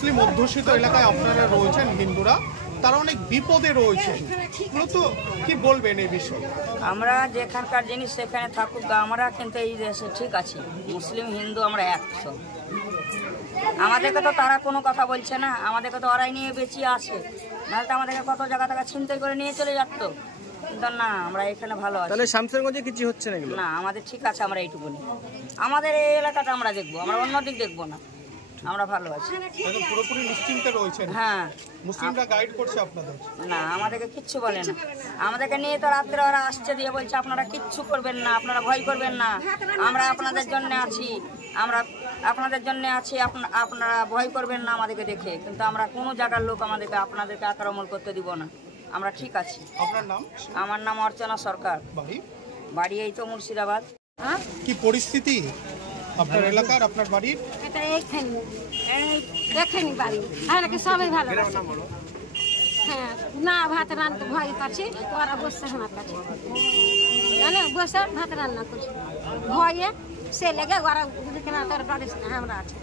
মুসলিম অধ্যুষিত এলাকায় আপনারা রয়েছেন হিন্দুরা, তারা অনেক বিপদে রয়েছে, মূলত কি বলবেন এই বিষয়ে? আমরা যেখানকার জিনিস সেখানে থাকুক, আমরা কিন্তু এই দেশে ঠিক আছি, মুসলিম হিন্দু আমরা একশো। আমাদেরকে তো তারা কোনো কথা বলছে না, আমাদেরকে তো ওরাই নিয়ে বেঁচিয়ে আছে, নাহলে তো আমাদেরকে কত জায়গা থেকে ছিনতাই করে নিয়ে চলে যাচ্তো। কিন্তু না, আমরা এখানে ভালো আছি। তাহলে শামসেরগঞ্জে কিছু হচ্ছে না? না, আমাদের ঠিক আছে, আমরা এইটুকুনি, আমাদের এই এলাকাটা আমরা দেখবো, আমরা অন্য দিক দেখবো না, আমরা ভালো আছি, পুরোপুরি নিশ্চিন্তে রয়েছেন। হ্যাঁ, মুসলিমরা গাইড করছে আপনাদের? না, আমাদেরকে কিচ্ছু বলে না, আমাদেরকে নিয়ে তো রাত্রে ওরা আসছে দিয়ে বলছে আপনারা কিচ্ছু করবেন না, আপনারা ভয় করবেন না, আমরা আপনাদের জন্য আছি, আমরা আপনাদের জন্য আছি, আপনারা ভয় করবেন না আমাদেরকে দেখে। কিন্তু আমরা কোনো জায়গার লোক আপনাদেরকে আক্রমণ করতে দিব না, আমরা ঠিক আছি। আপনার নাম? আমার নাম অর্চনা সরকার, বাড়ি এই তো মুর্শিদাবাদ। কি পরিস্থিতি আপনার এলাকার, আপনার বাড়ির? এটা দেখেনি বাড়ি, নাকি সবাই ভালো হ্যাঁ, না ভাত রান্না ভয় করছি, ওরা বসছে আমার কাছে, জানে বসে ভাত রান্না করছি ভয়ে, সে লেগে ওরা তোর বাড়ি আমরা আছি।